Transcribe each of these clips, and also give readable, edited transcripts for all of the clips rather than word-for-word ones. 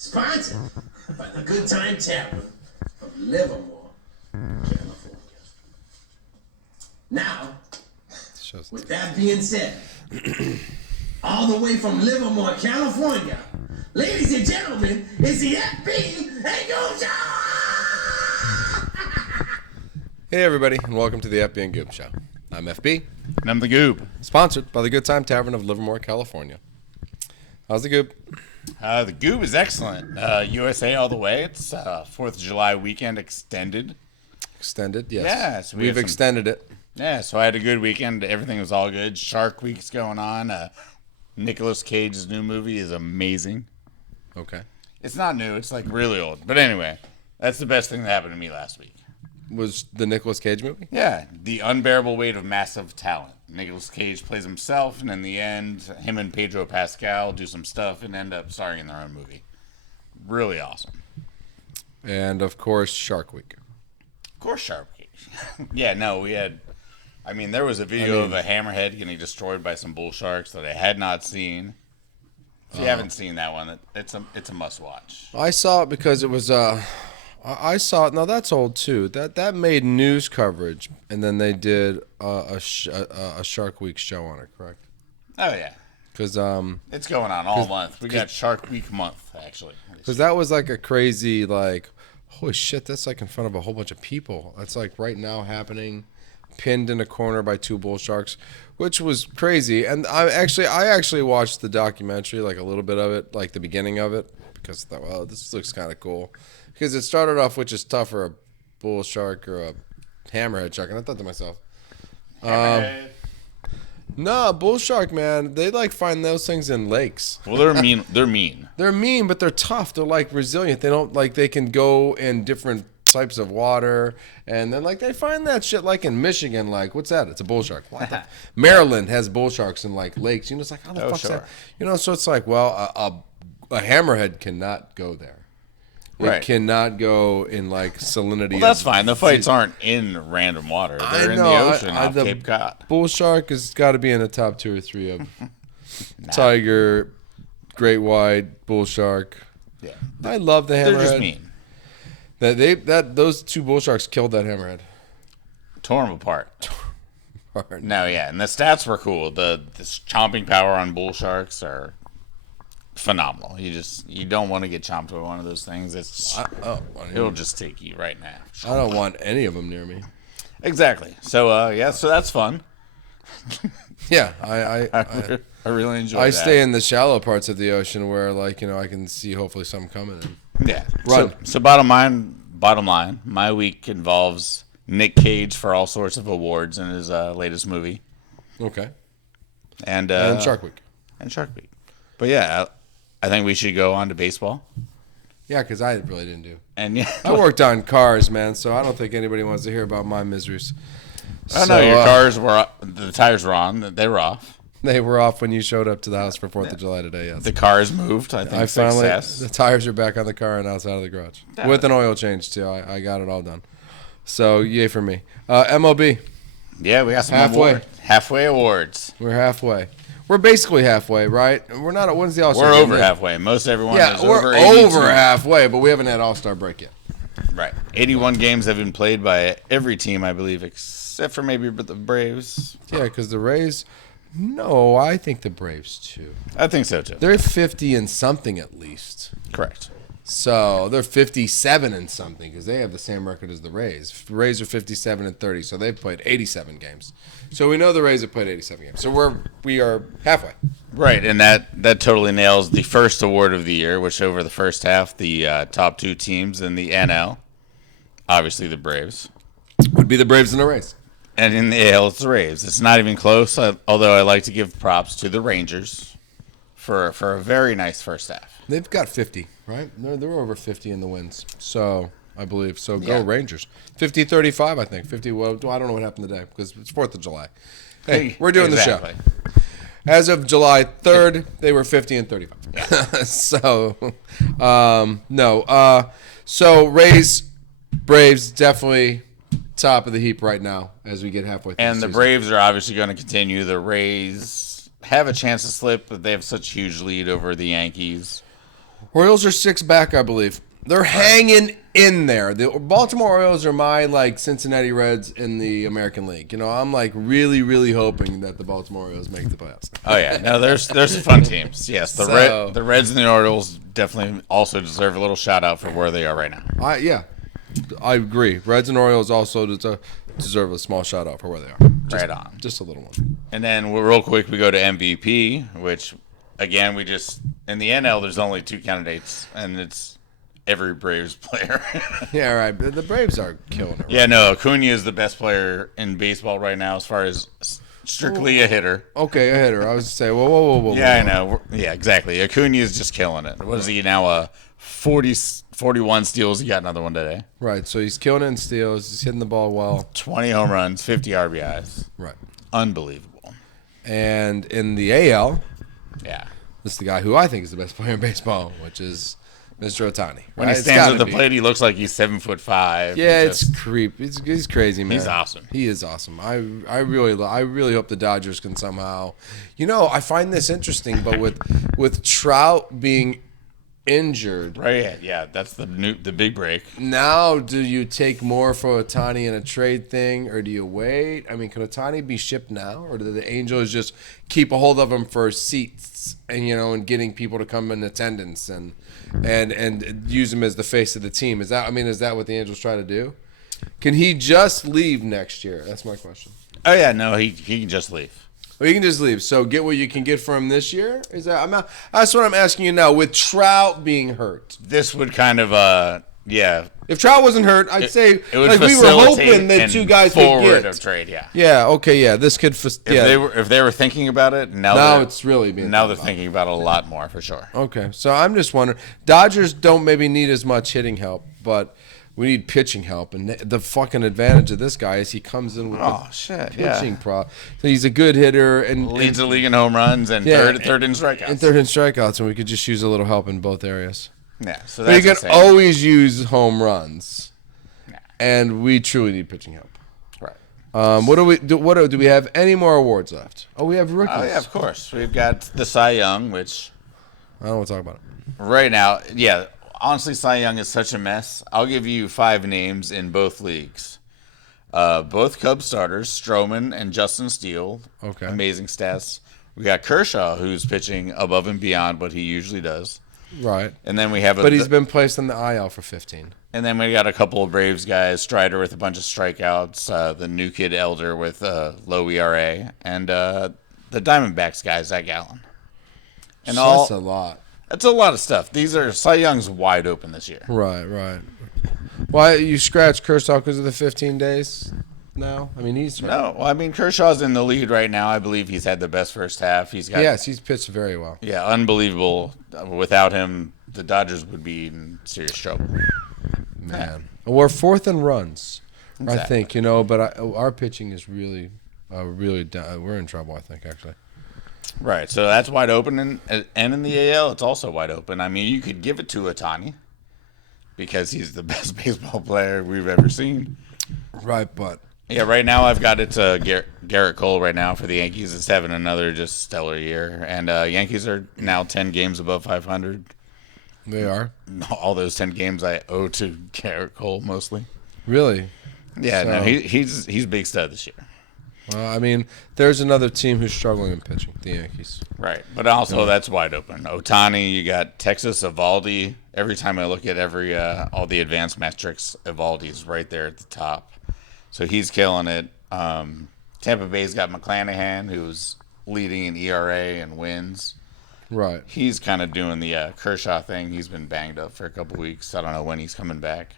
Sponsored by the Good Time Tavern of Livermore, California. Now, with that being said, all the way from Livermore, California, ladies and gentlemen, it's the FB and Goob Show! Hey everybody, and welcome to the FB and Goob Show. I'm FB. And I'm the Goob. Sponsored by the Good Time Tavern of Livermore, California. How's the Goob? The Goob is excellent. USA all the way. It's 4th of July weekend extended. Extended, yes. Yeah, so we've extended it. Yeah, so I had a good weekend. Everything was all good. Shark Week's going on. Nicolas Cage's new movie is amazing. Okay. It's not new. It's like really old. But anyway, that's the best thing that happened to me last week. Was the Nicolas Cage movie? Yeah, The Unbearable Weight of Massive Talent. Nicolas Cage plays himself, and in the end, him and Pedro Pascal do some stuff and end up starring in their own movie. Really awesome. And, of course, Shark Week. Of course, Shark Week. Yeah, no, we had... I mean, there was a video of a hammerhead getting destroyed by some bull sharks that I had not seen. If you haven't seen that one, it's a must-watch. I saw it because it was... I saw it. No, that's old too. That made news coverage, and then they did a Shark Week show on it. Correct? Oh yeah. Because it's going on all month. We got Shark Week month actually. Because that was like a crazy holy shit. That's like in front of a whole bunch of people. That's like right now happening, pinned in a corner by two bull sharks, which was crazy. And I actually watched the documentary, like a little bit of it, like the beginning of it, because I thought, well, this looks kind of cool. Because it started off, which is tougher, a bull shark or a hammerhead shark. And I thought to myself, no, bull shark, man, they find those things in lakes. Well, they're mean. They're mean. They're mean, but they're tough. They're resilient. They don't they can go in different types of water. And then they find that shit in Michigan. What's that? It's a bull shark. Maryland has bull sharks in lakes. It's how the fuck's that? So it's well, a hammerhead cannot go there. It cannot go in salinity. Well, that's fine. The fights aren't in random water. They're in the ocean off Cape Cod. Bull shark has got to be in the top 2 or 3 of tiger, great white, bull shark. Yeah, I love the hammerhead. They're just mean. Those 2 bull sharks killed that hammerhead. Tore them apart. No, yeah, and the stats were cool. The chomping power on bull sharks are phenomenal. You don't want to get chomped by one of those things. It'll just take you right now. I don't want any of them near me. Exactly. So so that's fun. Yeah, I really enjoy that. I stay in the shallow parts of the ocean where I can see hopefully something coming in. Yeah. Run. So bottom line, my week involves Nick Cage for all sorts of awards in his latest movie. Okay. And Shark Week. But yeah, I think we should go on to baseball. Yeah, because I really didn't do. And yeah, I worked on cars, man, so I don't think anybody wants to hear about my miseries. Oh, no, your cars were, the tires were on, they were off. They were off when you showed up to the house for 4th of July today, yes. The cars moved, I think, the tires are back on the car and outside of the garage. With an oil change, too. I got it all done. So, yay for me. MLB. Yeah, we got some halfway awards. We're halfway. We're basically halfway, right? We're not. When's the All-Star? We're over halfway. Most everyone is over 82. We're over halfway, but we haven't had All-Star break yet. Right. 81 games have been played by every team, I believe, except for maybe the Braves. Yeah, because the Rays. No, I think the Braves too. I think so too. They're 50 and something at least. Correct. So they're 57 and something because they have the same record as the Rays. The Rays are 57 and 30, so they've played 87 games. So we know the Rays have played 87 games. So we are halfway. Right, and that totally nails the first award of the year, which over the first half, the top 2 teams in the NL, obviously the Braves, would be the Braves and the Rays. And in the AL, it's the Rays. It's not even close, although I like to give props to the Rangers for a very nice first half. They've got 50, right? They're over 50 in the wins, so I believe. So go Rangers. 50-35, I think. 50. Well, I don't know what happened today because it's 4th of July. Hey, we're doing the show. As of July 3rd, they were 50 and 35. Yeah. So, no. So Rays, Braves definitely top of the heap right now as we get halfway through. And the Braves are obviously going to continue. The Rays have a chance to slip, but they have such a huge lead over the Yankees. Orioles are 6 back, I believe. They're hanging in there. The Baltimore Orioles are my Cincinnati Reds in the American League. I'm really, really hoping that the Baltimore Orioles make the playoffs. Oh yeah, no, there's some fun teams. Yes, the Reds and the Orioles definitely also deserve a little shout out for where they are right now. I agree. Reds and Orioles also deserve a small shout out for where they are. Right on. Just a little one. And then real quick, we go to MVP, which again we just in the NL there's only 2 candidates, and it's every Braves player. Yeah, right. The Braves are killing it. Right? Yeah, no, Acuna is the best player in baseball right now as far as strictly a hitter. Okay, a hitter. I was to say, whoa. Yeah, I know. Yeah, exactly. Acuna is just killing it. What is he now? 41 steals. He got another one today. Right, so he's killing it in steals. He's hitting the ball well. 20 home runs, 50 RBIs. Right. Unbelievable. And in the AL, yeah, this is the guy who I think is the best player in baseball, which is Mr. Ohtani. When he stands at the plate, he looks like he's 7'5". Yeah, it's creepy. He's crazy, man. He's awesome. He is awesome. I really hope the Dodgers can somehow. I find this interesting, but with Trout being injured, right? Yeah, that's the big break. Now, do you take more for Ohtani in a trade thing, or do you wait? I mean, can Ohtani be shipped now, or do the Angels just keep a hold of him for seats and getting people to come in attendance and use him as the face of the team? Is that what the Angels try to do? Can he just leave next year? That's my question. Oh yeah, no, he can just leave. Well, you can just leave. So get what you can get for him this year. That's what I'm asking you now. With Trout being hurt, this would kind of yeah. If Trout wasn't hurt, I'd say it would we were hoping that 2 guys could get of trade. Yeah. Yeah. Okay. Yeah. This could. If they were thinking about it, now it's really being. Now they're thinking about it a lot more for sure. Okay. So I'm just wondering. Dodgers don't maybe need as much hitting help, but we need pitching help, and the fucking advantage of this guy is he comes in with pitching pro. So he's a good hitter and leads the league in home runs and third in strikeouts. And third in strikeouts, and we could just use a little help in both areas. Yeah, so that's you can always use home runs, and we truly need pitching help. Right. What do we do? Do we have any more awards left? Oh, we have rookies. Oh yeah, of course. We've got the Cy Young, which I don't want to talk about it right now. Yeah. Honestly, Cy Young is such a mess. I'll give you 5 names in both leagues. Both Cubs starters, Stroman and Justin Steele. Okay. Amazing stats. We got Kershaw, who's pitching above and beyond what he usually does. Right. And then we have But he's been placed on the IL for 15. And then we got a couple of Braves guys, Strider with a bunch of strikeouts, the new kid Elder with low ERA, and the Diamondbacks guy, Zach Gallen. And so that's a lot. That's a lot of stuff. These are Cy Young's wide open this year. Right. Why you scratch Kershaw because of the 15 days now? I mean, he's no. Well, I mean, Kershaw's in the lead right now. I believe he's had the best first half. He's pitched very well. Yeah, unbelievable. Without him, the Dodgers would be in serious trouble. Man, we're 4th in runs, exactly. I think. But our pitching is really down. We're in trouble, I think, actually. Right, so that's wide open, and in the AL, it's also wide open. I mean, you could give it to Ohtani because he's the best baseball player we've ever seen. Right, but yeah, right now I've got it to Garrett Cole right now for the Yankees. It's having another just stellar year, and Yankees are now 10 games above 500. They are. All those 10 games I owe to Garrett Cole mostly. Really? Yeah, no, he's big stud this year. Well, I mean, there's another team who's struggling in pitching, the Yankees. Right, but also that's wide open. Ohtani, you got Texas, Evaldi. Every time I look at all the advanced metrics, Evaldi's right there at the top. So he's killing it. Tampa Bay's got McClanahan, who's leading in ERA and wins. Right. He's kind of doing the Kershaw thing. He's been banged up for a couple weeks. I don't know when he's coming back.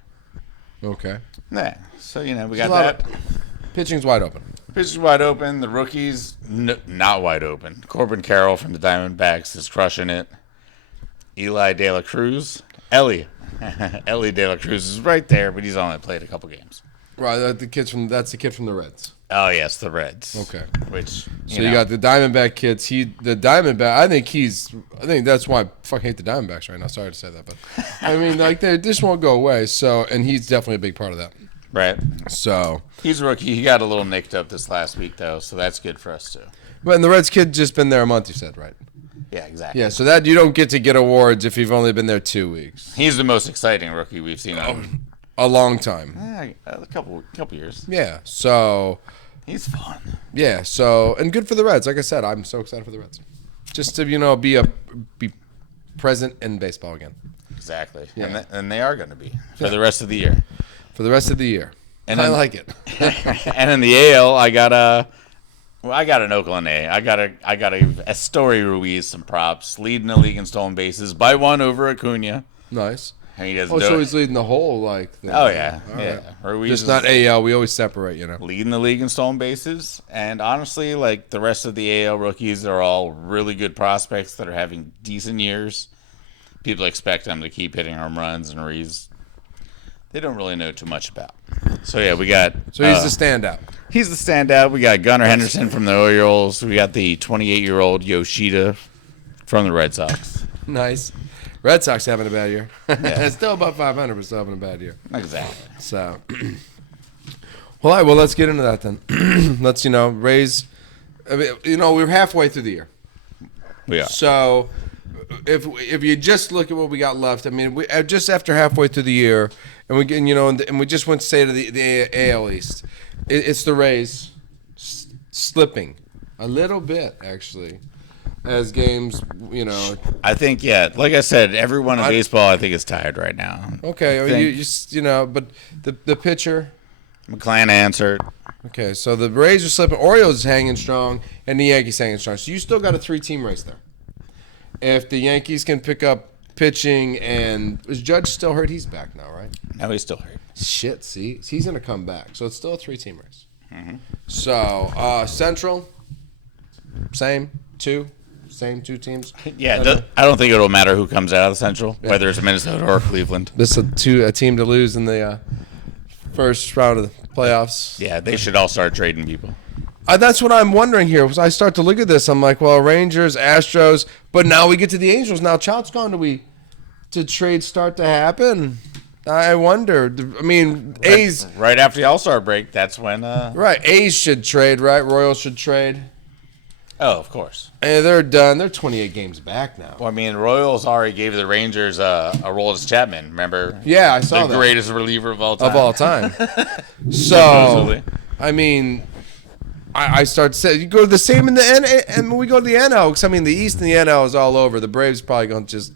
Okay. Yeah, so, we got that. Pitching's wide open. Pitching's wide open. The rookies, not wide open. Corbin Carroll from the Diamondbacks is crushing it. Ellie De La Cruz is right there, but he's only played a couple games. Right, that's the kid from the Reds. Oh yes, the Reds. Okay. Which you got the Diamondback kids. I think that's why I fucking hate the Diamondbacks right now. Sorry to say that, but I mean, they just won't go away. So, and he's definitely a big part of that. Right. So he's a rookie. He got a little nicked up this last week though, so that's good for us too. But the Reds kid just been there a month. You said right? Yeah, exactly. Yeah, so that you don't get awards if you've only been there 2 weeks. He's the most exciting rookie we've seen in a long time. A couple years. Yeah, so he's fun. Yeah, so and good for the Reds. Like I said, I'm so excited for the Reds. Just to be present in baseball again. Exactly. Yeah. And they are going to be for the rest of the year. For the rest of the year. And I like it. And in the AL, I got an Oakland A. I got a Story Ruiz some props, leading the league in stolen bases by 1 over Acuna. Nice. And he doesn't so he's leading the whole Oh yeah, yeah. Right. Ruiz Just not AL. We always separate, leading the league in stolen bases, and honestly, like the rest of the AL rookies are all really good prospects that are having decent years. People expect them to keep hitting home runs, and Ruiz, they don't really know too much about. So yeah, we got. So he's the standout. He's the standout. We got Gunnar Henderson from the Orioles. We got the 28-year-old Yoshida from the Red Sox. Nice. Red Sox having a bad year. Yeah. Still above 500, but still having a bad year. Exactly. So, well, all right. Well, let's get into that then. Let's raise. I mean, we're halfway through the year. We are. So, if you just look at what we got left, I mean, we just after halfway through the year, and we and we just went to say to the AL East, it's the Rays slipping a little bit actually. As games, I think, like I said, everyone in baseball, I think, is tired right now. Okay, but the pitcher. McClann answered. Okay, so the Rays are slipping. Orioles hanging strong, and the Yankees hanging strong. So you still got a 3-team race there. If the Yankees can pick up pitching, and is Judge still hurt? He's back now, right? No, he's still hurt. Shit, see? He's going to come back. So it's still a 3-team race. Mm-hmm. So, Central, same 2 teams. Yeah, I don't think it'll matter who comes out of the Central, whether it's Minnesota or Cleveland. This is a team to lose in the first round of the playoffs. Yeah, they should all start trading people. That's what I'm wondering here. As I start to look at this, I'm like, well, Rangers, Astros, but now we get to the Angels. Now Trout's gone. Do trades start to happen? I wonder. I mean, A's right after the All-Star break. That's when. Right, A's should trade. Right, Royals should trade. Oh, of course. And they're done. They're 28 games back now. Well, I mean, Royals already gave the Rangers a Aroldis Chapman. Remember? Yeah, I saw the that. greatest reliever of all time. So, I mean, I start to say you go to the same in the N, and we go to the NL because I mean the East and the NL is all over. The Braves probably going to just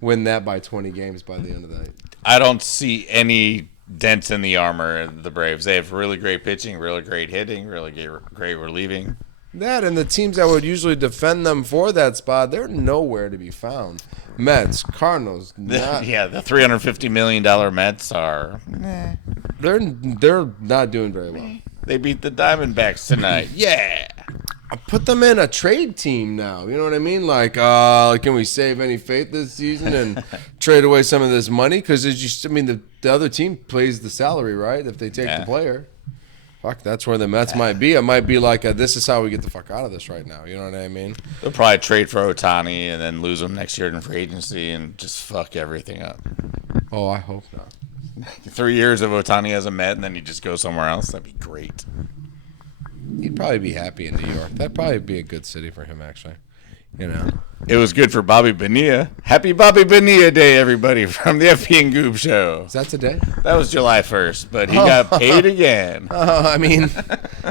win that by 20 games by the end of the night. I don't see any dents in the armor of the Braves. They have really great pitching, really great hitting, really great relieving. That and the teams that would usually defend them for that spot, they're nowhere to be found. Mets, Cardinals, not. Yeah, the $350 million Mets are. They're not doing very well. They beat the Diamondbacks tonight. Yeah. I put them in a trade team now. You know what I mean? Like, can we save any faith this season and trade away some of this money? Because the other team plays the salary, right? If they take the player. Fuck, that's where the Mets might be. It might be like, this is how we get the fuck out of this right now. You know what I mean? They'll probably trade for Ohtani and then lose him next year in free agency and just fuck everything up. Oh, I hope not. 3 years of Ohtani as a Met and then you just go somewhere else. That'd be great. He'd probably be happy in New York. That'd probably be a good city for him, actually. It was good for Bobby Bonilla. Happy Bobby Bonilla Day, everybody, from the FP and Goob show. Is that today? That was July 1st, but he got paid again. I mean,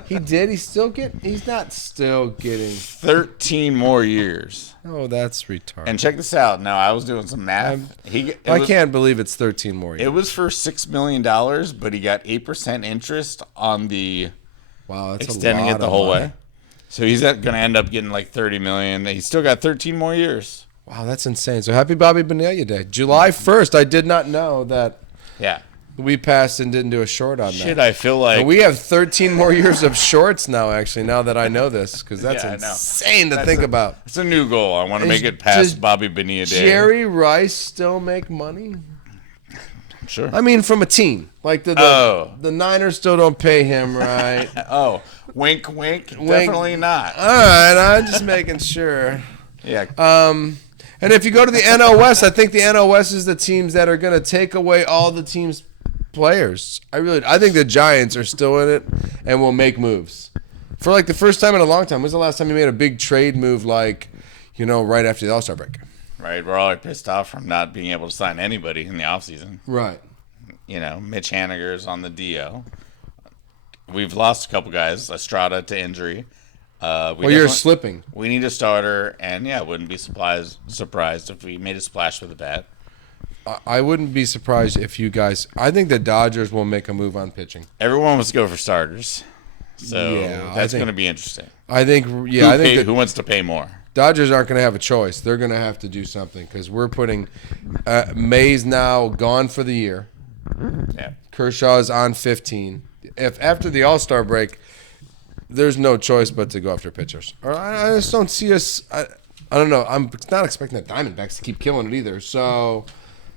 he did. He's not still getting 13 more years. Oh, that's retarded. And check this out. Now, I was doing some math. I can't believe it's 13 more years. It was for $6 million, but he got 8% interest on the that's extending it the whole way. So he's going to end up getting like $30 million. He's still got 13 more years. Wow, that's insane. So happy Bobby Bonilla Day. July 1st. I did not know that. Yeah. We passed and didn't do a short on that. Shit, I feel like... And we have 13 more years of shorts now, actually, now that I know this, because that's insane to think about. It's a new goal. I want to make it past Bobby Bonilla Day. Jerry Rice still make money? Sure. I mean, from a team. Like the Niners still don't pay him, right? Wink, wink. Definitely not. All right, I'm just making sure. Yeah. And if you go to the NL West, I think the NL West is the teams that are going to take away all the teams' players. I think the Giants are still in it and will make moves. For like the first time in a long time. When was the last time you made a big trade move like, right after the All-Star break. Right, we're all pissed off from not being able to sign anybody in the offseason. Right. Mitch Haniger's on the DL. We've lost a couple guys, Estrada to injury. You're slipping. We need a starter, and wouldn't be surprised if we made a splash with the bat. I wouldn't be surprised if you guys. I think the Dodgers will make a move on pitching. Everyone wants to go for starters, so that's going to be interesting. I think. Who wants to pay more? Dodgers aren't going to have a choice. They're going to have to do something because we're putting May's now gone for the year. Yeah. Kershaw's on 15. If after the All-Star break, there's no choice but to go after pitchers. Or I just don't see us. I don't know. I'm not expecting the Diamondbacks to keep killing it either. So,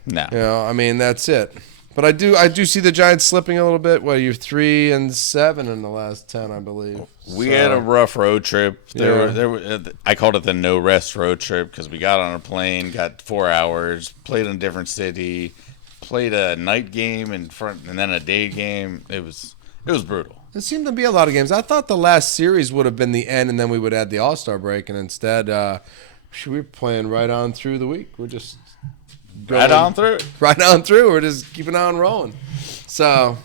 no. That's it. But I do see the Giants slipping a little bit. Well, you're 3-7 in the last 10, I believe. We had a rough road trip. I called it the no rest road trip because we got on a plane, got 4 hours, played in a different city, played a night game and then a day game. It was brutal. There seemed to be a lot of games. I thought the last series would have been the end, and then we would add the All-Star break, and instead we were playing right on through the week. We're just right on through. We're just keeping on rolling. So,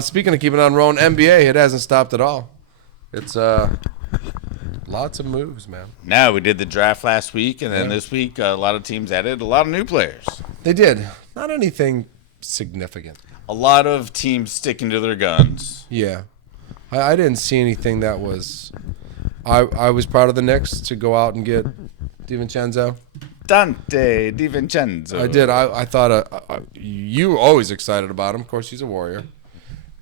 speaking of keeping on rolling, NBA, it hasn't stopped at all. It's lots of moves, man. No, we did the draft last week, and then this week a lot of teams added a lot of new players. They did. Not anything significant. A lot of teams sticking to their guns. Yeah. I didn't see anything that was... I was proud of the Knicks to go out and get DiVincenzo. Dante DiVincenzo. I did. I thought you were always excited about him. Of course, he's a Warrior.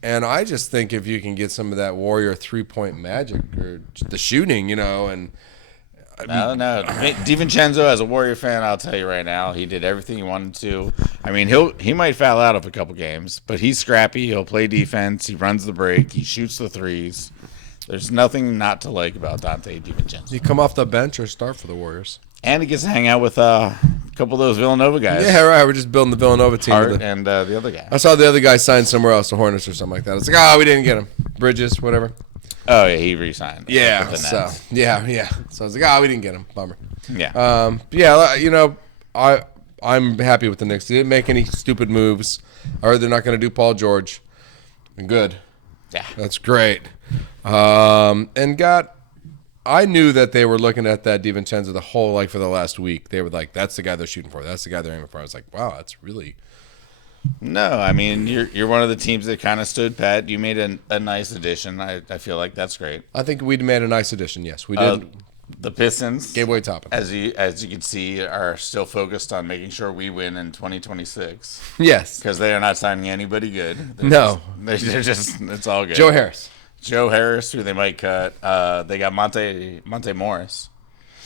And I just think if you can get some of that Warrior three-point magic or the shooting, and... No. DiVincenzo, as a Warrior fan, I'll tell you right now, he did everything he wanted to. He might foul out of a couple games, but he's scrappy. He'll play defense. He runs the break. He shoots the threes. There's nothing not to like about Dante DiVincenzo. You come off the bench or start for the Warriors. And he gets to hang out with a couple of those Villanova guys. Yeah, right. We're just building the Villanova team. Hart and the other guy. I saw the other guy signed somewhere else, the Hornets or something like that. It's like, we didn't get him. Bridges, whatever. Oh, yeah, he re-signed. Yeah, so yeah. So I was like, we didn't get him. Bummer. Yeah. I'm happy with the Knicks. They didn't make any stupid moves. I heard they're not going to do Paul George. Good. Yeah. That's great. I knew that they were looking at that DiVincenzo the whole, for the last week. They were like, that's the guy they're shooting for. That's the guy they're aiming for. I was like, wow, that's really... No, you're one of the teams that kind of stood pat. You made a nice addition. I feel like that's great. I think we made a nice addition. Yes, we did. The Pistons, gave away Toppin, as you can see, are still focused on making sure we win in 2026. Yes, because they are not signing anybody good. They're just it's all good. Joe Harris, who they might cut. They got Monte Morris.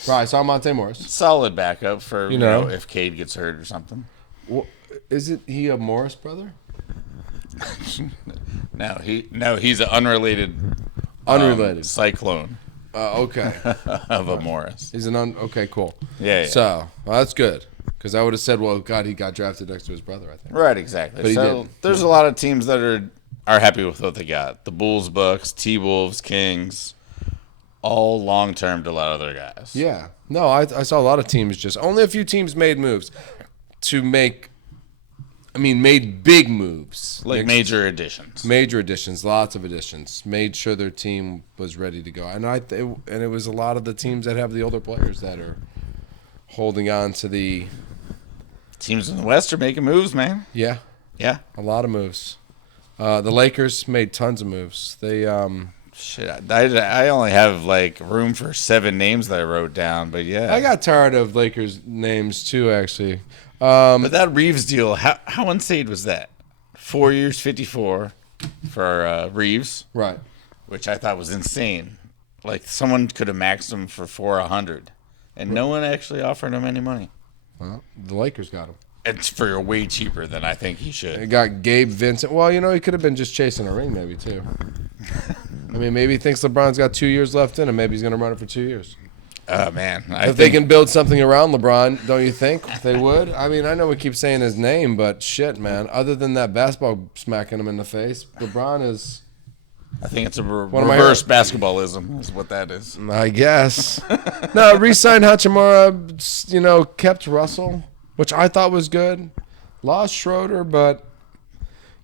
Right, I saw Monte Morris. Solid backup for if Cade gets hurt or something. Well, isn't he a Morris brother? No, he's an unrelated cyclone. Okay. Of a Morris. He's okay, cool. Yeah. So that's good because I would have said, well, God, he got drafted next to his brother. I think. Right, exactly. But he did. There's a lot of teams that are happy with what they got. The Bulls, Bucks, T-Wolves, Kings, all long-term to a lot of other guys. Yeah. No, I saw a lot of teams only a few teams made moves made big moves. Major additions. Major additions, lots of additions. Made sure their team was ready to go. And it was a lot of the teams that have the older players that are holding on to the... Teams in the West are making moves, man. Yeah. Yeah. A lot of moves. The Lakers made tons of moves. They... Shit, I only have room for 7 names that I wrote down, but yeah. I got tired of Lakers names too, actually. But that Reeves deal, how insane was that? 4 years, 54 for Reeves. Right. Which I thought was insane. Someone could have maxed him for 400, and no one actually offered him any money. Well, the Lakers got him. It's for way cheaper than I think he should. They got Gabe Vincent. Well, he could have been just chasing a ring maybe too. Maybe he thinks LeBron's got 2 years left in him. Maybe he's going to run it for 2 years. Oh, man. If they can build something around LeBron, don't you think they would? I know we keep saying his name, but shit, man. Other than that basketball smacking him in the face, LeBron is I think it's a reverse basketballism is what that is. I guess. No, re-signed Hachimura, kept Russell, which I thought was good. Lost Schroeder, but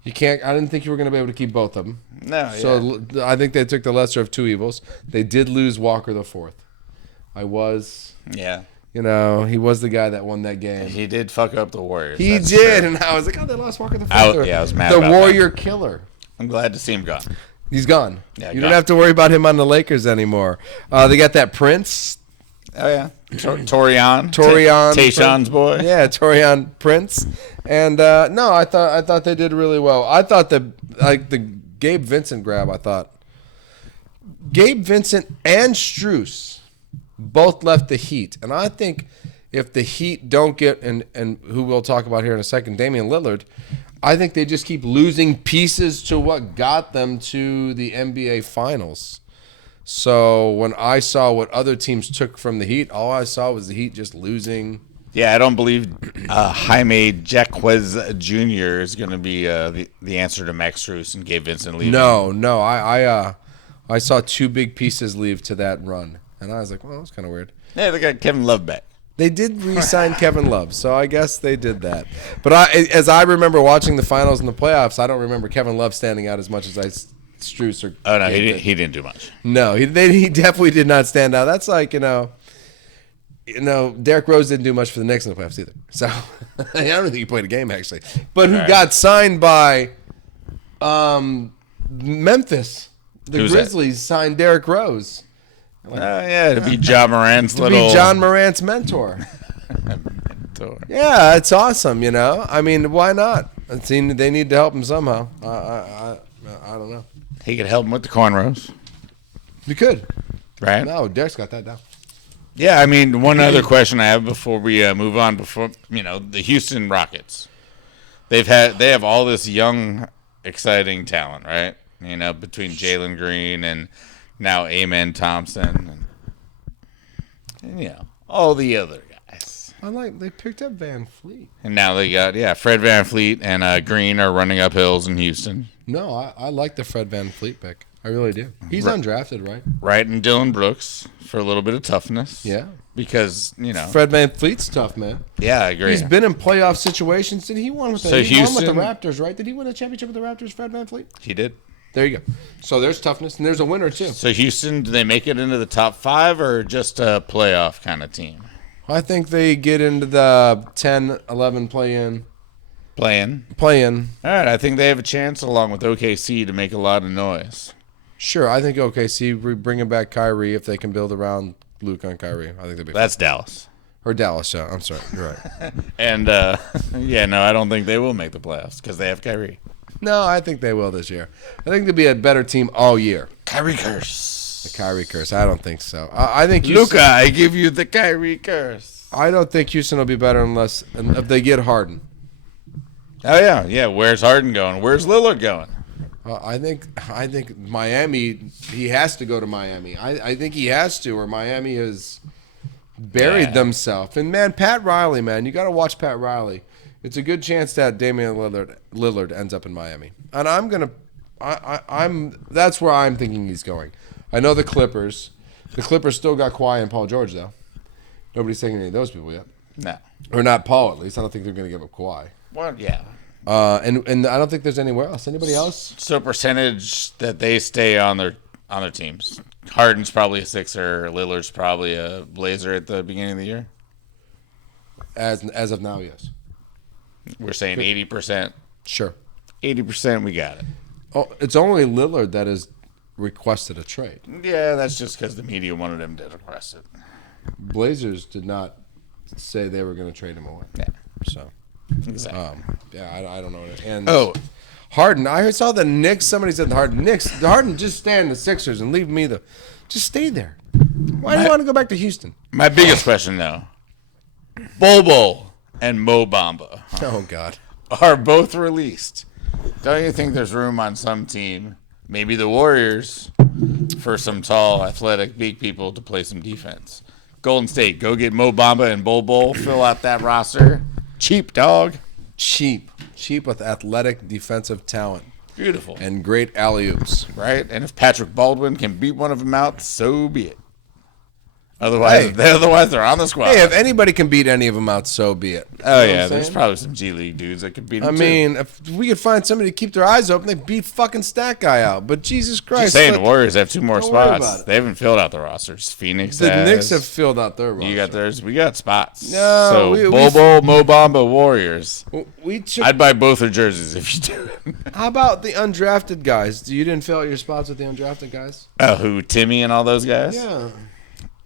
you can't. I didn't think you were going to be able to keep both of them. No, so I think they took the lesser of two evils. They did lose Walker the fourth. He was the guy that won that game. He did fuck up the Warriors. He did, and I was like, oh, they lost Walker the fourth. I was mad the about Warrior that. Killer. I'm glad to see him gone. He's gone. Yeah, you don't have to worry about him on the Lakers anymore. They got that Prince. Oh yeah, Torian, Tayshaun's boy. Yeah, Torian Prince. And no, I thought they did really well. I thought the Gabe Vincent grab. I thought Gabe Vincent and Strus both left the Heat, and I think if the Heat don't get and who we'll talk about here in a second, Damian Lillard. I think they just keep losing pieces to what got them to the NBA Finals. So when I saw what other teams took from the Heat, all I saw was the Heat just losing. Yeah, I don't believe Jaime Jaquez Jr. is going to be the answer to Max Strus and Gabe Vincent leaving. No. I saw two big pieces leave to that run, and I was like, well, that's kind of weird. Yeah, they got Kevin Love back. They did re-sign Kevin Love, so I guess they did that. But as I remember watching the finals and the playoffs, I don't remember Kevin Love standing out as much as Strus or. Oh no, he didn't do much. No, he definitely did not stand out. That's like Derrick Rose didn't do much for the Knicks in the playoffs either. So I don't think he played a game actually. But who got signed by Memphis? The Grizzlies signed Derrick Rose. To be John Morant's mentor. Yeah, it's awesome, I mean, why not? They need to help him somehow. I don't know. He could help him with the cornrows. You could. Right? No, Derek's got that down. Yeah, I mean, one other question I have before we move on, the Houston Rockets. They have all this young, exciting talent, right? Between Jalen Green and now Amen Thompson and all the other guys. They picked up Van Fleet. And now they got Fred Van Fleet and Green are running up hills in Houston. No, I like the Fred Van Fleet pick. I really do. He's undrafted, right? Right, and Dylan Brooks for a little bit of toughness. Yeah. Because, Fred Van Fleet's tough, man. Yeah, I agree. He's been in playoff situations. Did he won with the Raptors, right? Did he win a championship with the Raptors, Fred Van Fleet? He did. There you go. So there's toughness, and there's a winner, too. So Houston, do they make it into the top 5 or just a playoff kind of team? I think they get into the 10, 11 play-in. Play-in? Play-in. All right, I think they have a chance along with OKC to make a lot of noise. Sure, I think OKC bringing back Kyrie if they can build around Luke on Kyrie. I think they'd be That's fun. Dallas. Or Dallas, yeah. I'm sorry. You're right. And, I don't think they will make the playoffs because they have Kyrie. No, I think they will this year. I think they'll be a better team all year. Kyrie curse. The Kyrie curse. I don't think so. I think Luka, I give you the Kyrie curse. I don't think Houston will be better if they get Harden. Oh yeah. Where's Harden going? Where's Lillard going? I think Miami. He has to go to Miami. I think he has to, or Miami has buried themselves. And man, Pat Riley, man, you got to watch Pat Riley. It's a good chance that Damian Lillard ends up in Miami, and that's where I'm thinking he's going. I know the Clippers. The Clippers still got Kawhi and Paul George though. Nobody's taking any of those people yet. No, or not Paul at least. I don't think they're going to give up Kawhi. Well, yeah. And I don't think there's anywhere else. Anybody else? So percentage that they stay on their teams. Harden's probably a Sixer. Lillard's probably a Blazer at the beginning of the year. As of now, yes. We're saying 80%. Sure. 80%, we got it. Oh, it's only Lillard that has requested a trade. Yeah, that's just because the media wanted him to request it. Blazers did not say they were going to trade him away. Yeah. So, exactly. I don't know. And Harden, I saw the Knicks. Somebody said the Harden, just stay in the Sixers and leave me just stay there. Why do you want to go back to Houston? My biggest question, though, Bobo and Mo Bamba oh God, are both released. Don't you think there's room on some team, maybe the Warriors, for some tall, athletic, big people to play some defense? Golden State, go get Mo Bamba and Bobo, fill out that roster. Cheap, dog. Cheap with athletic defensive talent. Beautiful. And great alley-oops. Right? And if Patrick Baldwin can beat one of them out, so be it. Otherwise, they're on the squad. Hey, if anybody can beat any of them out, so be it. Oh, yeah, there's probably some G League dudes that could beat them, I mean, if we could find somebody to keep their eyes open, they beat fucking StatGUY out. But Jesus Christ. Just saying, the Warriors have 2 more don't worry about spots. it. They haven't filled out the rosters. Phoenix The has. Knicks have filled out their roster. You got theirs. We got spots. No, so, Bobo, Mo Bamba, Warriors. I'd buy both their jerseys if you do it. How about the undrafted guys? You didn't fill out your spots with the undrafted guys? Who, Timmy and all those guys? Yeah.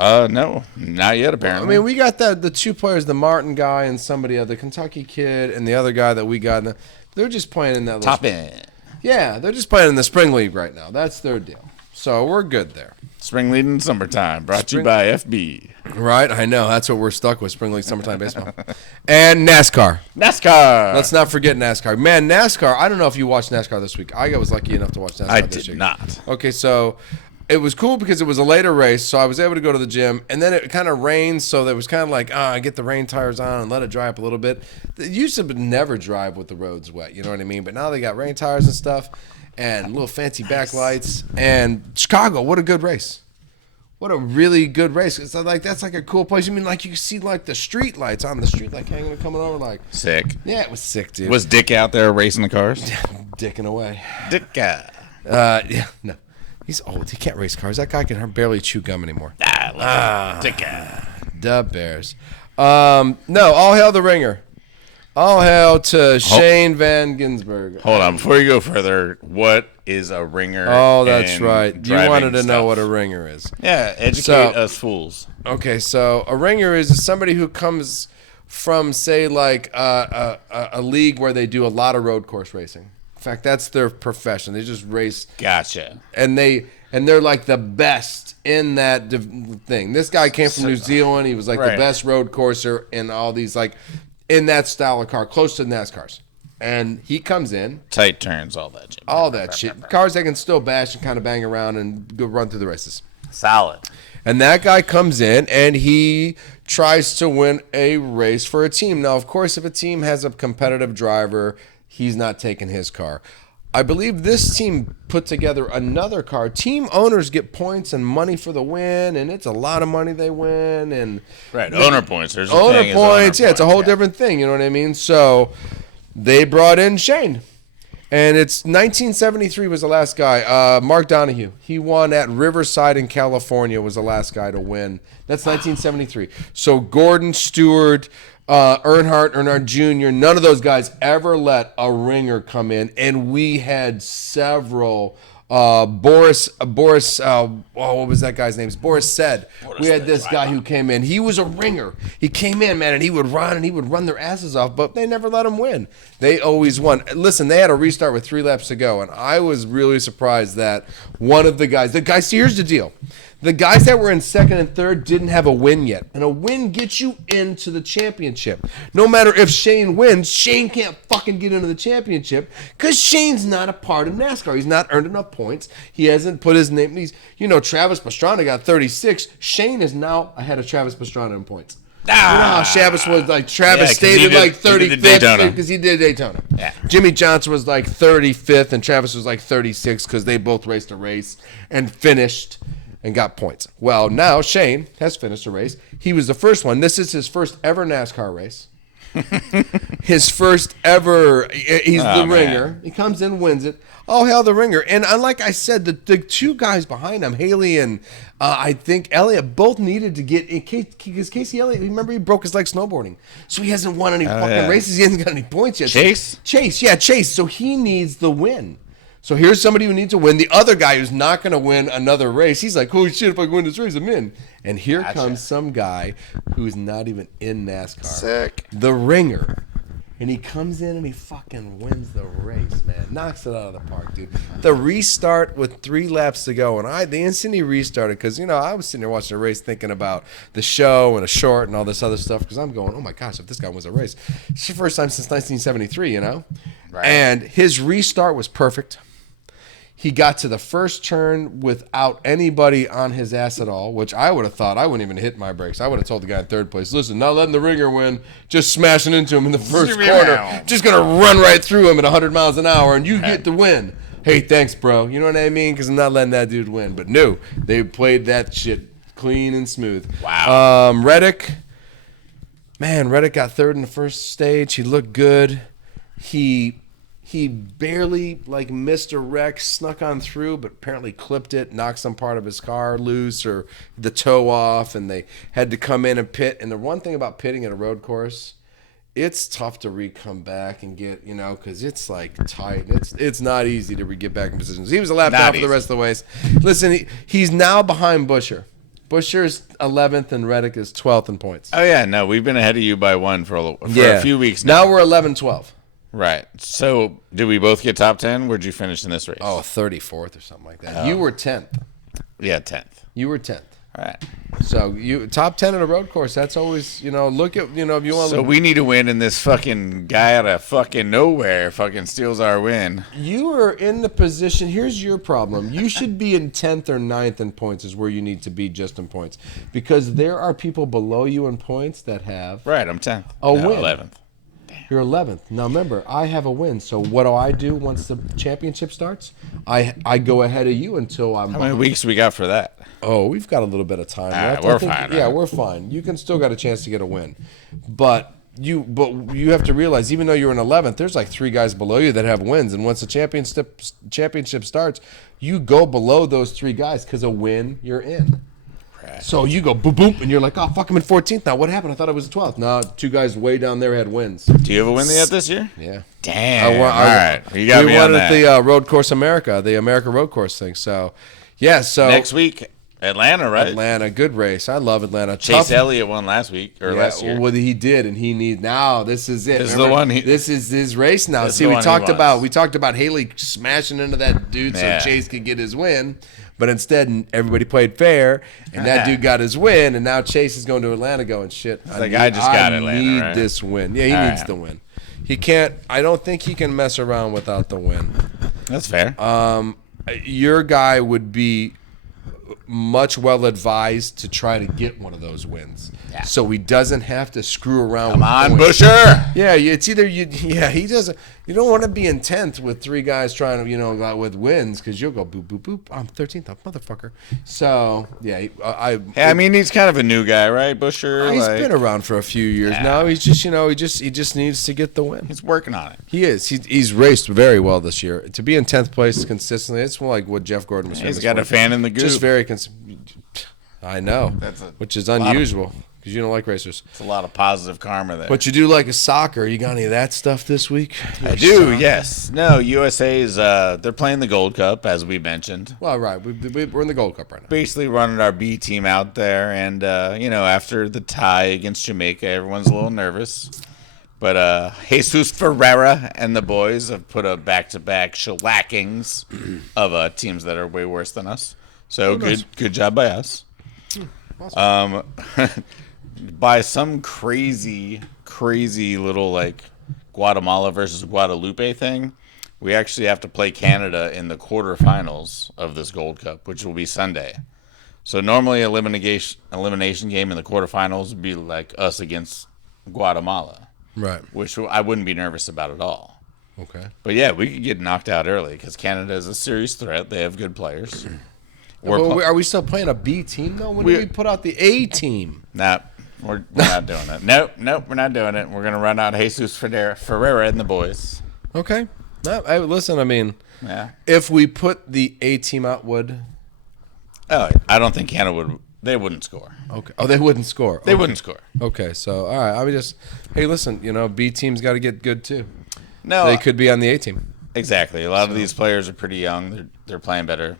No, not yet, apparently. I mean, we got the 2 players, the Martin guy and somebody, the Kentucky kid, and the other guy that we got. They're just playing in that little top end. Yeah, they're just playing in the spring league right now. That's their deal. So we're good there. Spring league and summertime, brought to you by FB. Right, I know. That's what we're stuck with, spring league, summertime baseball. And NASCAR. Let's not forget NASCAR. Man, NASCAR, I don't know if you watched NASCAR this week. I was lucky enough to watch NASCAR this week. I did not. Okay, so it was cool because it was a later race, so I was able to go to the gym, and then it kind of rained, so it was kind of like, get the rain tires on and let it dry up a little bit. It used to never drive with the roads wet, you know what I mean? But now they got rain tires and stuff, and little fancy backlights. And Chicago, what a good race. What a really good race. It's like, that's like a cool place. You mean like you can see like the street lights on the street, like hanging and coming over, like. Sick. Yeah, it was sick, dude. Was Dick out there racing the cars? Dicking away. Dick guy. Yeah, no. He's old. He can't race cars. That guy can barely chew gum anymore. Dick guy. The Bears. No, all hail the ringer. All hail to Shane Van Ginsberg. Hold on. Before you go further, what is a ringer? Oh, that's right. You wanted to know stuff? what a ringer is. Yeah, educate us fools. Okay, so a ringer is somebody who comes from, say, like a league where they do a lot of road course racing. In fact, that's their profession. They just race. Gotcha. And they're like the best in that thing. This guy came from New Zealand. He was like the best road courser in all these, like, in that style of car, close to NASCAR's. And he comes in. Tight turns, all that shit. All that shit. Cars that can still bash and kind of bang around and go run through the races. Solid. And that guy comes in and he tries to win a race for a team. Now, of course, if a team has a competitive driver, he's not taking his car. I believe this team put together another car. Team owners get points and money for the win, and it's a lot of money they win. And owner points. There's owner points. Yeah, it's a whole different thing. You know what I mean? So they brought in Shane. And it's 1973 was the last guy. Mark Donahue. He won at Riverside in California, was the last guy to win. That's 1973. So Gordan, Stewart, Earnhardt Jr., none of those guys ever let a ringer come in. And we had several. Boris, what was that guy's name? Boris said. We had this guy who came in. He was a ringer. He came in, man, and he would run their asses off, but they never let him win. They always won. Listen, they had a restart with 3 laps to go, and I was really surprised that one of the guys, see, here's the deal. The guys that were in second and third didn't have a win yet. And a win gets you into the championship. No matter if Shane wins, Shane can't fucking get into the championship because Shane's not a part of NASCAR. He's not earned enough points. He hasn't put his name. Travis Pastrana got 36. Shane is now ahead of Travis Pastrana in points. You know how Travis was like, stayed at like 35th because he did Daytona. Yeah. Jimmy Johnson was like 35th and Travis was like 36 because they both raced a race and finished and got points. Well, now Shane has finished a race. He was the first one. This is his first ever NASCAR race. His first ever. He's the ringer. He comes in, wins it. Oh, hell, the ringer. And like I said, the 2 guys behind him, Haley and I think Elliott, both needed to get in case, because Casey Elliott, remember, he broke his leg snowboarding. So he hasn't won any fucking races. He hasn't got any points yet. Chase? Chase. So he needs the win. So here's somebody who needs to win. The other guy who's not going to win another race, he's like, holy shit, if I win this race, I'm in. And here comes some guy who's not even in NASCAR. Sick. The ringer. And he comes in and he fucking wins the race, man. Knocks it out of the park, dude. The restart with 3 laps to go. And the instant he restarted, because, I was sitting there watching the race thinking about the show and a short and all this other stuff, because I'm going, oh my gosh, if this guy wins a race. It's the first time since 1973, Right. And his restart was perfect. He got to the first turn without anybody on his ass at all, which I would have thought I wouldn't even hit my brakes. I would have told the guy in third place, listen, not letting the ringer win, just smashing into him in the first corner, just going to run right through him at 100 miles an hour, and you get the win. Hey, thanks, bro. You know what I mean? Because I'm not letting that dude win. But no, they played that shit clean and smooth. Wow. Reddick got third in the first stage. He looked good. He barely missed a wreck, snuck on through, but apparently clipped it, knocked some part of his car loose or the toe off, and they had to come in and pit. And the one thing about pitting at a road course, it's tough to come back and get, because it's tight. It's not easy to get back in positions. He was a lap down for the rest of the ways. Listen, he's now behind Buescher. Buescher's 11th and Reddick is 12th in points. Oh yeah, no, we've been ahead of you by one for a few weeks now. Now we're 11-12. Right. So, did we both get top 10? Where'd you finish in this race? Oh, 34th or something like that. You were 10th. Yeah, 10th. You were 10th. All right. So, you top 10 at a road course, that's always, look at, if you want to... So, we need to win, and this fucking guy out of fucking nowhere fucking steals our win. You are in the position, here's your problem. You should be in 10th or 9th in points is where you need to be just in points. Because there are people below you in points that have... Right, I'm 10th. A win. 11th. You're 11th. Now remember, I have a win. So what do I do once the championship starts? I go ahead of you until I'm... How many weeks we got for that? Oh, we've got a little bit of time left. We're fine. Yeah, we're fine. You can still got a chance to get a win. But you have to realize, even though you're in 11th, there's 3 guys below you that have wins. And once the championship starts, you go below those 3 guys because a win, you're in. So you go boop boop, and you're like, oh fuck, I'm in 14th now. What happened? I thought I was 12th. No, 2 guys way down there had wins. Do you have a win yet this year? Yeah. Damn. All right, you got me on that. We won at the Road Course America, the America Road Course thing. So, yeah. So next week, Atlanta, right? Atlanta, good race. I love Atlanta. Chase Elliott won last week or last year. Well, he did, and he needs now. This is it. This is the one. This is his race now. See, we talked about Haley smashing into that dude so Chase could get his win. But instead, everybody played fair, and that dude got his win, and now Chase is going to Atlanta going, shit, I need this win. Yeah, he needs the win. He can't, I don't think he can mess around without the win. That's fair. Your guy would be much well advised to try to get one of those wins. Yeah. So he doesn't have to screw around Come with on, points. Buescher. Yeah, it's either he doesn't. You don't want to be in 10th with 3 guys trying to, with wins because you'll go boop, boop, boop. I'm 13th, motherfucker. So, yeah. I mean, he's kind of a new guy, right, Buescher? He's been around for a few years now. He's just, he just needs to get the win. He's working on it. He is. He's raced very well this year. To be in 10th place consistently, it's more like what Jeff Gordan was famous for. He's got a fan in the Goob. Just very I know, which is unusual. Because you don't like racers. It's a lot of positive karma there. But you do like a soccer. You got any of that stuff this week? I do, yes. No, USA's, they're playing the Gold Cup, as we mentioned. Well, right. We're in the Gold Cup right now. Basically running our B team out there. And, after the tie against Jamaica, everyone's a little nervous. But Jesus Ferreira and the boys have put a back-to-back shellackings of teams that are way worse than us. So good job by us. Awesome. By some crazy little Guatemala versus Guadalupe thing, we actually have to play Canada in the quarterfinals of this Gold Cup, which will be Sunday. So normally elimination game in the quarterfinals would be like us against Guatemala, right? Which I wouldn't be nervous about at all. Okay. But yeah, we could get knocked out early because Canada is a serious threat. They have good players. Are we still playing a B team though? When do we put out the A team? Nah. We're not doing it. Nope, we're not doing it. We're going to run out Jesus Ferreira and the boys. Okay. Listen, I mean, if we put the A team out, I don't think Canada they wouldn't score. Okay. Oh, they wouldn't score. They wouldn't score. Okay, so, all right. Hey, listen, B team's got to get good too. No. They could be on the A team. Exactly. A lot of these players are pretty young. They're playing better.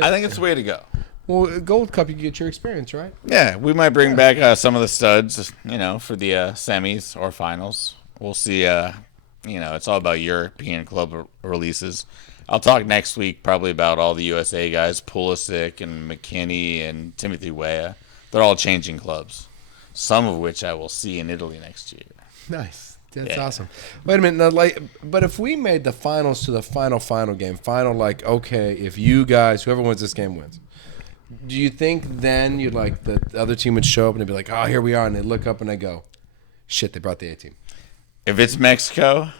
I think it's the way to go. Well, Gold Cup, you get your experience, right? Yeah, we might bring back some of the studs, for the semis or finals. We'll see. It's all about European club releases. I'll talk next week probably about all the USA guys, Pulisic and McKinney and Timothy Weah. They're all changing clubs, some of which I will see in Italy next year. Nice. That's awesome. Wait a minute. Now, but if we made the finals to the final game, okay, if you guys, whoever wins this game wins, do you think then you'd the other team would show up and they'd be like, oh, here we are, and they look up and they go, shit, they brought the A team. If it's Mexico,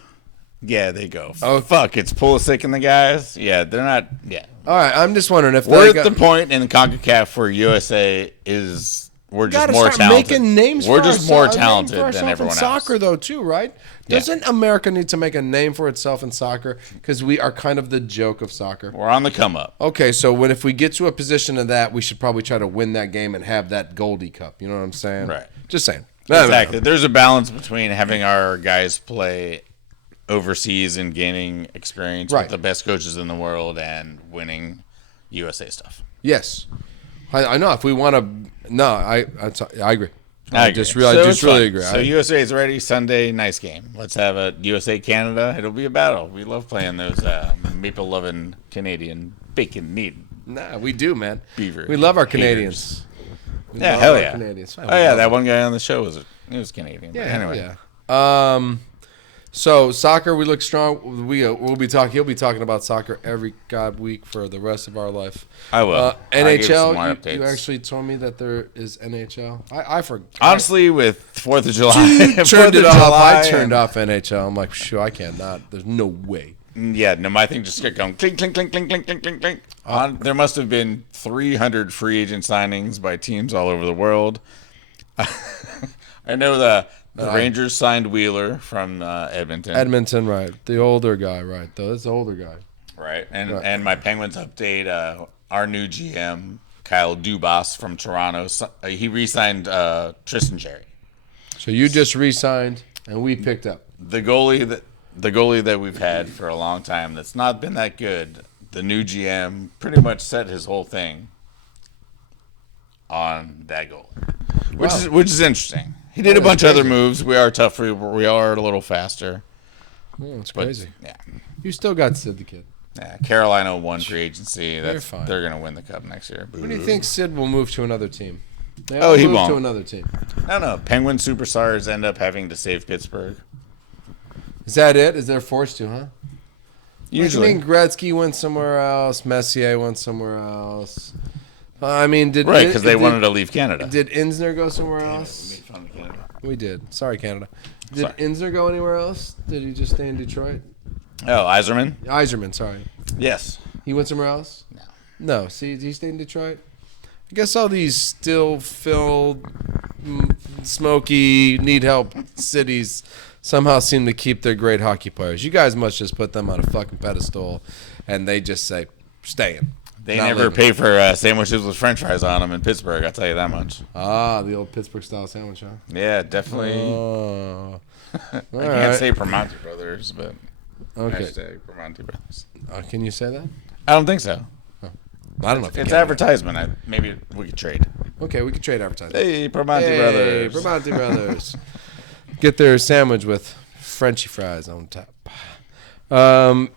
yeah, they go. Oh fuck, it's Pulisic and the guys. Yeah, they're not. Yeah. All right, I'm just wondering if we're at the point in the CONCACAF where USA is. We're just more talented. Making names we're just more talented than everyone else. Soccer, though, too, right? Doesn't America need to make a name for itself in soccer? Because we are kind of the joke of soccer. We're on the come up. Okay, so if we get to a position of that, we should probably try to win that game and have that Goldie Cup. You know what I'm saying? Right. Just saying. Exactly. There's a balance between having our guys play overseas and gaining experience with the best coaches in the world and winning USA stuff. Yes. I know. If we want to, I agree. I agree. Really agree. So USA is ready. Sunday, nice game. Let's have a USA Canada. It'll be a battle. We love playing those maple loving Canadian bacon meat. Nah, we do, man. Beaver. We love our Canadians. Hell yeah. Canadians. Oh yeah, that one guy on the show was Canadian. Yeah. Anyway. Yeah. So soccer, we look strong. We'll be talking. He'll be talking about soccer every week for the rest of our life. I will. NHL. You actually told me that there is NHL. I forgot. Honestly, with 4th of July, turned it off. I turned off NHL. I'm like, sure, I cannot. There's no way. Yeah, no, my thing just kept going clink, clink, clink, clink, clink, clink, clink, clink. There must have been 300 free agent signings by teams all over the world. I know the Rangers signed Wheeler from Edmonton. Edmonton, right. The older guy, right. That's the older guy. Right. And my Penguins update, our new GM, Kyle Dubas from Toronto, he re-signed Tristan Cherry. So you just re-signed and we picked up. The goalie that we've had for a long time that's not been that good, the new GM pretty much set his whole thing on that goal, which is interesting. He did a bunch of other moves. We are tougher. We are a little faster. Oh, it's crazy. Yeah. You still got Sid the Kid. Yeah, Carolina won free agency. They're fine. They're going to win the cup next year. When do you think Sid will move to another team? He won't. To another team. I don't know. Penguin superstars end up having to save Pittsburgh. Is that it? Is they're forced to, huh? Usually. I think Gretzky went somewhere else. Messier went somewhere else. Because they wanted to leave Canada. Did Insner go somewhere else? We made fun of Canada. We did. Sorry, Canada. Did Insner go anywhere else? Did he just stay in Detroit? Oh, Yzerman, sorry. Yes. He went somewhere else? No. No. See, did he stay in Detroit? I guess all these still-filled, smoky, need-help cities somehow seem to keep their great hockey players. You guys must just put them on a fucking pedestal, and they just say, staying. They never pay for sandwiches with french fries on them in Pittsburgh, I'll tell you that much. Ah, the old Pittsburgh-style sandwich, huh? Yeah, definitely. Oh. I can't say Primanti Brothers, but okay. Hashtag Primanti Brothers. Can you say that? I don't think so. Oh. I don't know if it's advertisement. Maybe we could trade. Okay, we could trade advertisement. Hey, Primanti Brothers. Primanti Brothers. Get their sandwich with Frenchy fries on top.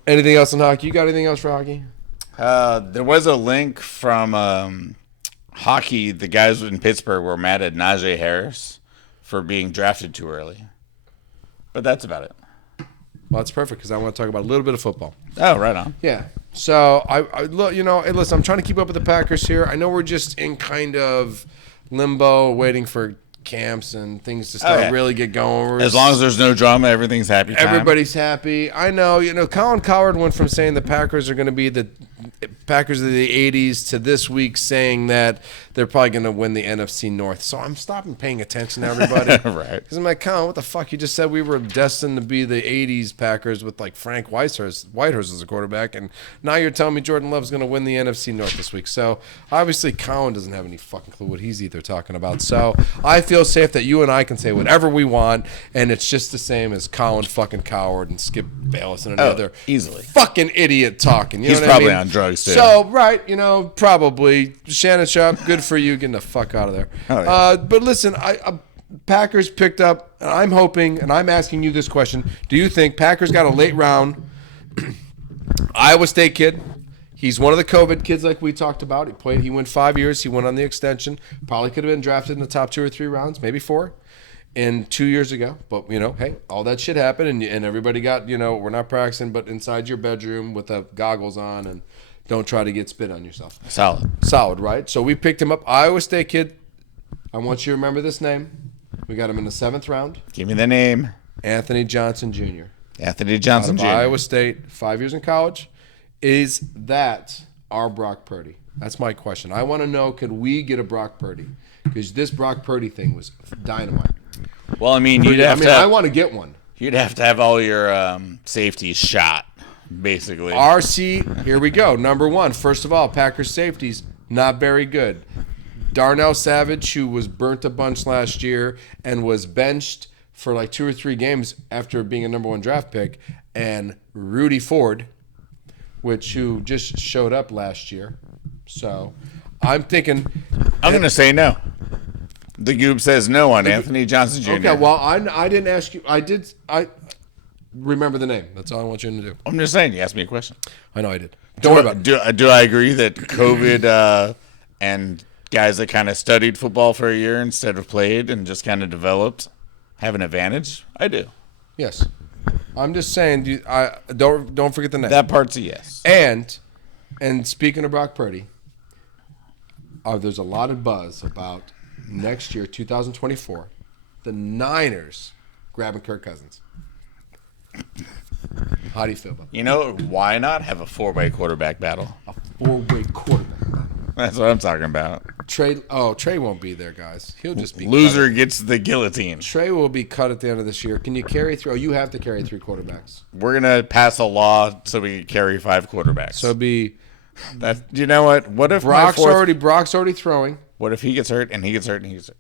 Anything else on hockey? You got anything else for hockey? There was a link from hockey. The guys in Pittsburgh were mad at Najee Harris for being drafted too early. But that's about it. Well, that's perfect because I want to talk about a little bit of football. Oh, right on. Yeah. So, hey, listen, I'm trying to keep up with the Packers here. I know we're just in kind of limbo waiting for camps and things to start really get going. As long as there's no drama, everything's happy time. Everybody's happy. I know. Colin Cowherd went from saying the Packers are going to be the Packers of the 80s to this week saying that they're probably going to win the NFC North. So I'm stopping paying attention to everybody. Right. Because I'm like, Colin, what the fuck? You just said we were destined to be the 80s Packers with like Frank Whitehurst as a quarterback, and now you're telling me Jordan Love's going to win the NFC North this week. So obviously Colin doesn't have any fucking clue what he's either talking about. So I feel safe that you and I can say whatever we want, and it's just the same as Colin fucking Cowherd and Skip Bayless and another easily fucking idiot talking. He's probably on drugs too. So probably Shannon Sharp, good for you getting the fuck out of there. Oh, yeah. But listen, Packers picked up, and I'm hoping, and I'm asking you this question: do you think Packers got a late round Iowa State kid? He's one of the COVID kids like we talked about. He went 5 years. He went on the extension. Probably could have been drafted in the top 2 or 3 rounds, maybe 4. in 2 years ago. But, hey, all that shit happened, and everybody got, we're not practicing, but inside your bedroom with the goggles on, and don't try to get spit on yourself. Solid, right? So we picked him up. Iowa State kid. I want you to remember this name. We got him in the 7th round. Give me the name. Anthony Johnson Jr. Anthony Johnson Jr. Iowa State, 5 years in college. Is that our Brock Purdy? That's my question. I want to know, could we get a Brock Purdy? Because this Brock Purdy thing was dynamite. Well, I mean, I want to get one. You'd have to have all your safeties shot, basically. RC, here we go. Number 1, first of all, Packers safeties, not very good. Darnell Savage, who was burnt a bunch last year and was benched for like 2 or 3 games after being a number 1 draft pick, and Rudy Ford, who just showed up last year. So I'm thinking. I'm going to say no. The Goob says no on Anthony Johnson Jr. Okay, well, I didn't ask you. I remember the name. That's all I want you to do. I'm just saying, you asked me a question. I know I did. Don't worry about it. Do I agree that COVID and guys that kind of studied football for a year instead of played and just kind of developed have an advantage? I do. Yes. I'm just saying, don't forget the name. That part's a yes. And speaking of Brock Purdy, there's a lot of buzz about next year, 2024, the Niners grabbing Kirk Cousins. How do you feel about that? Why not have a 4-way quarterback battle? A 4-way quarterback battle. That's what I'm talking about. Trey won't be there, guys. He'll just be loser gets the guillotine. Trey will be cut at the end of this year. Can you carry 3? Oh, you have to carry 3 quarterbacks. We're gonna pass a law so we can carry 5 quarterbacks. So it'd be that. You know what? What if Brock's already throwing? What if he gets hurt and he gets hurt and he gets hurt?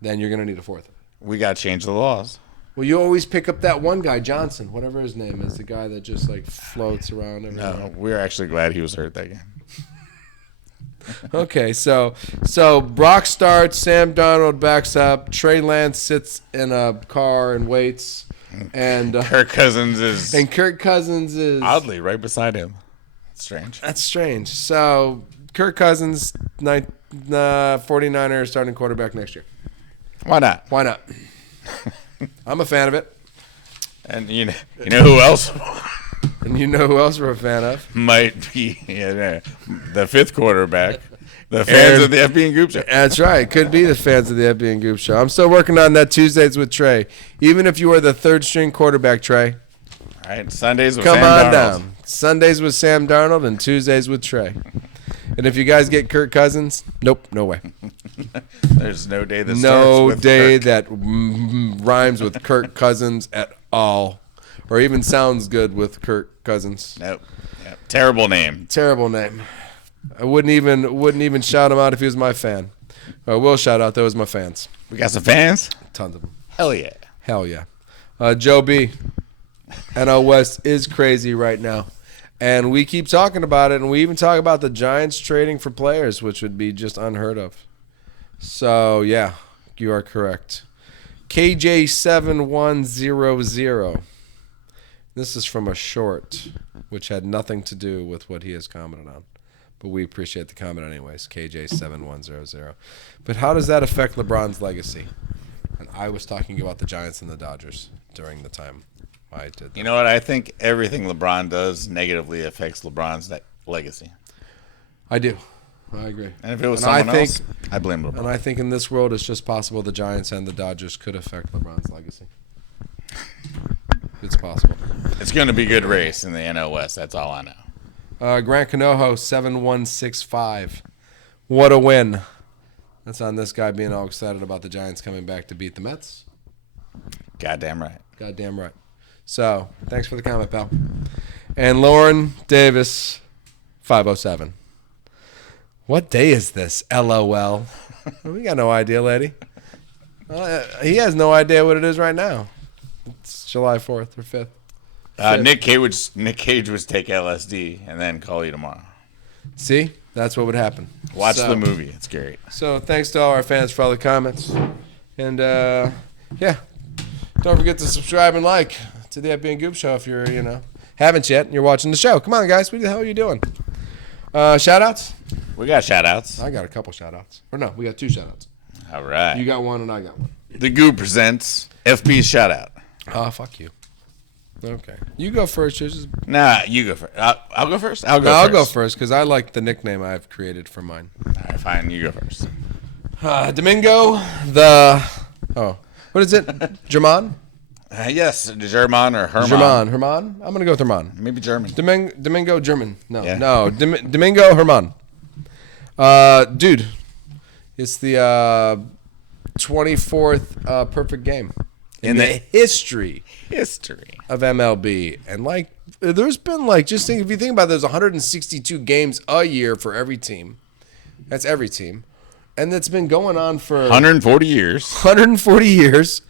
Then you're gonna need a 4th. We gotta change the laws. Well, you always pick up that one guy, Johnson, whatever his name is, the guy that just like floats around everywhere. No, we're actually glad he was hurt that game. Okay, so Brock starts, Sam Darnold backs up, Trey Lance sits in a car and waits, and Kirk Cousins is oddly right beside him. Strange. That's strange. So Kirk Cousins, 49ers starting quarterback next year. Why not? Why not? I'm a fan of it. And you know who else? And you know who else we're a fan of? Might be the 5th quarterback. The fans of the FB and Goob Show. That's right. Could be the fans of the FB and Goob Show. I'm still working on that Tuesdays with Trey. Even if you were the 3rd string quarterback, Trey. All right, Sundays with Sam Darnold. Come on down. Sundays with Sam Darnold and Tuesdays with Trey. And if you guys get Kirk Cousins, nope, no way. There's no day that starts with Kirk. that rhymes with Kirk Cousins at all, or even sounds good with Kirk Cousins. Nope. Yep. Terrible name. Terrible name. I wouldn't even shout him out if he was my fan. I will shout out those my fans. We got some fans? Tons of them. Hell yeah. Hell yeah. Joe B. NL West is crazy right now. And we keep talking about it, and we even talk about the Giants trading for players, which would be just unheard of. So, yeah, you are correct. KJ7100. This is from a short, which had nothing to do with what he has commented on. But we appreciate the comment anyways, KJ7100. But how does that affect LeBron's legacy? And I was talking about the Giants and the Dodgers during the time I did that. You know what? I think everything LeBron does negatively affects LeBron's legacy. I do. I agree. And if it was someone else, I blame LeBron. And I think in this world, it's just possible the Giants and the Dodgers could affect LeBron's legacy. It's possible. It's going to be a good race in the NL West. That's all I know. Grant Canojo, 7165. What a win. That's on this guy being all excited about the Giants coming back to beat the Mets. Goddamn right. Goddamn right. So, thanks for the comment, pal. And Lauren Davis, 507. What day is this? LOL. We got no idea, lady. He has no idea what it is right now. It's July 4th or 5th. Nick Cage would take LSD and then call you tomorrow. See? That's what would happen. Watch the movie. It's great. So thanks to all our fans for all the comments. And, yeah. Don't forget to subscribe and like to the FB and Goob Show if you're, haven't yet and you're watching the show. Come on, guys. What the hell are you doing? Shout-outs? We got shout-outs. I got a couple shout-outs. Or no, we got 2 shout-outs. All right. You got one and I got one. The Goob presents FB's shout out. Oh, fuck you. Okay. You go first. Nah, you go first. I'll go first? I'll go first because I like the nickname I've created for mine. All right, fine. You go first. Domingo, what is it? German? Yes, German or Herman. Herman? I'm going to go with Herman. Maybe German. Domingo, German. No, Yeah. no. Domingo, Herman. Dude, it's the 24th perfect game in the history of MLB. And, like, there's been, like, if you think about it, there's 162 games a year for every team. That's every team. And it's been going on for 140 years. 140 years.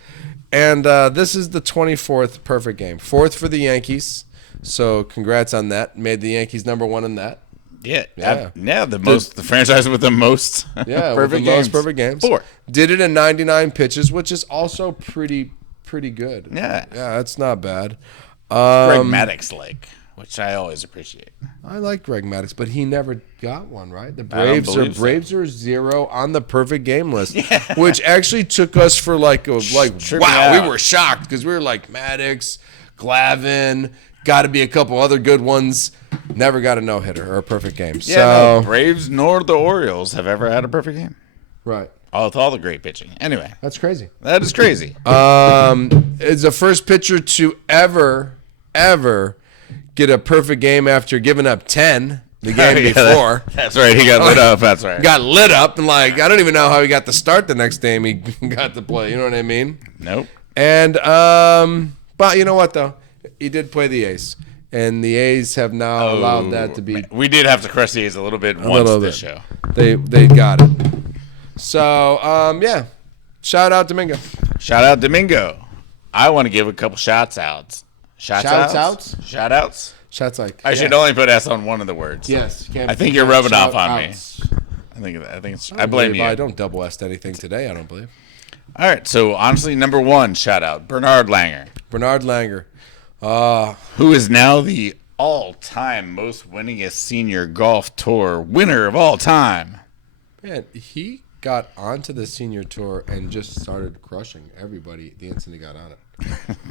And this is the 24th perfect game. 4th for the Yankees. So congrats on that. Made the Yankees number 1 in that. Yeah. The franchise with the most perfect games. Most perfect games. 4. Did it in 99 pitches, which is also pretty good. Yeah. Yeah, that's not bad. Greg Maddux which I always appreciate. I like Greg Maddux, but he never got one, right? The Braves are 0 on the perfect game list, which actually took us for wow, we were shocked because we were like Maddux, Glavine, got to be a couple other good ones. Never got a no-hitter or a perfect game. Yeah, no, Braves nor the Orioles have ever had a perfect game. Right. With all the great pitching. Anyway. That's crazy. That is crazy. It's the first pitcher to ever get a perfect game after giving up 10 the game before. That's right. He got lit up. That's right. Got lit up, and I don't even know how he got to start the next game he got to play. You know what I mean? Nope. And but you know what though? He did play the A's, and the A's have now allowed that to be. We did have to crush the A's a little bit this show. They got it. So yeah, shout out Domingo. Shout out Domingo. I want to give a couple shouts outs. Shout outs. I should only put S on one of the words. Yes. I think you're rubbing off on me. I blame you. I don't double S anything today, I don't believe. All right. So, honestly, number 1 shout out, Bernard Langer. Who is now the all-time most winningest senior golf tour winner of all time. Man, he got onto the senior tour and just started crushing everybody the instant he got on it.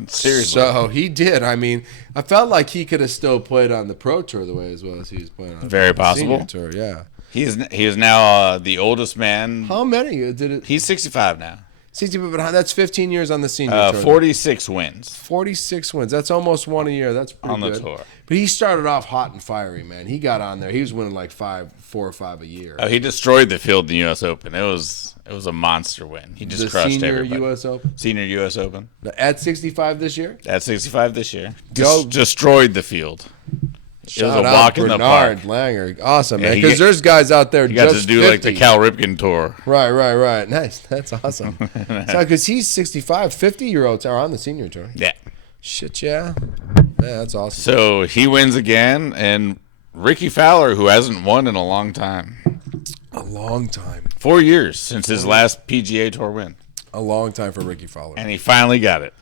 Seriously. So he did. I mean, I felt like he could have still played on the pro tour the way as well as he was playing on Very the possible. senior tour. Yeah. He is now the oldest man. How many did it? He's 65 now. 60, but that's 15 years on the senior tour. 46 wins. 46 wins. That's almost one a year. That's pretty on good. The tour. But he started off hot and fiery, man. He got on there. He was winning like 4 or 5 a year. Oh, he destroyed the field in the U.S. Open. It was a monster win. He just crushed everybody. Senior U.S. Open? Senior U.S. Open. At 65 this year? At 65 this year. Go. Destroyed the field. It was a walk in the park. Langer. Awesome, man. Because there's guys out there just just got to do 50. like the Cal Ripken tour. Right. Nice. That's awesome. So, because he's 65, 50-year-olds are on the senior tour. Yeah. Shit, yeah. Yeah, that's awesome. So he wins again, and Ricky Fowler, who hasn't won in a long time. 4 years since his last PGA Tour win. A long time for Ricky Fowler. And he finally got it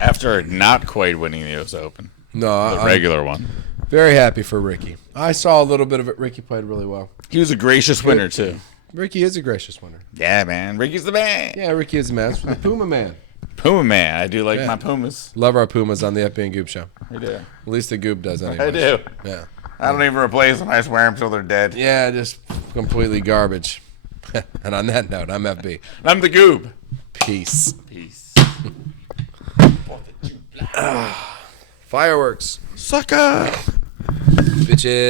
after not quite winning the U.S. Open. No, the regular one. Very happy for Ricky. I saw a little bit of it. Ricky played really well. He was a gracious winner, too. Ricky is a gracious winner. Yeah, man. Ricky's the man. Yeah, Ricky is the man. Puma man. Puma man. I do like my Pumas. Love our Pumas on the FB and Goob show. We do. At least the Goob does anyway. I do. Yeah. I don't even replace them. I just wear them till they're dead. Yeah, just completely garbage. And on that note, I'm FB. I'm the Goob. Peace. Fireworks. Sucker. Bitches.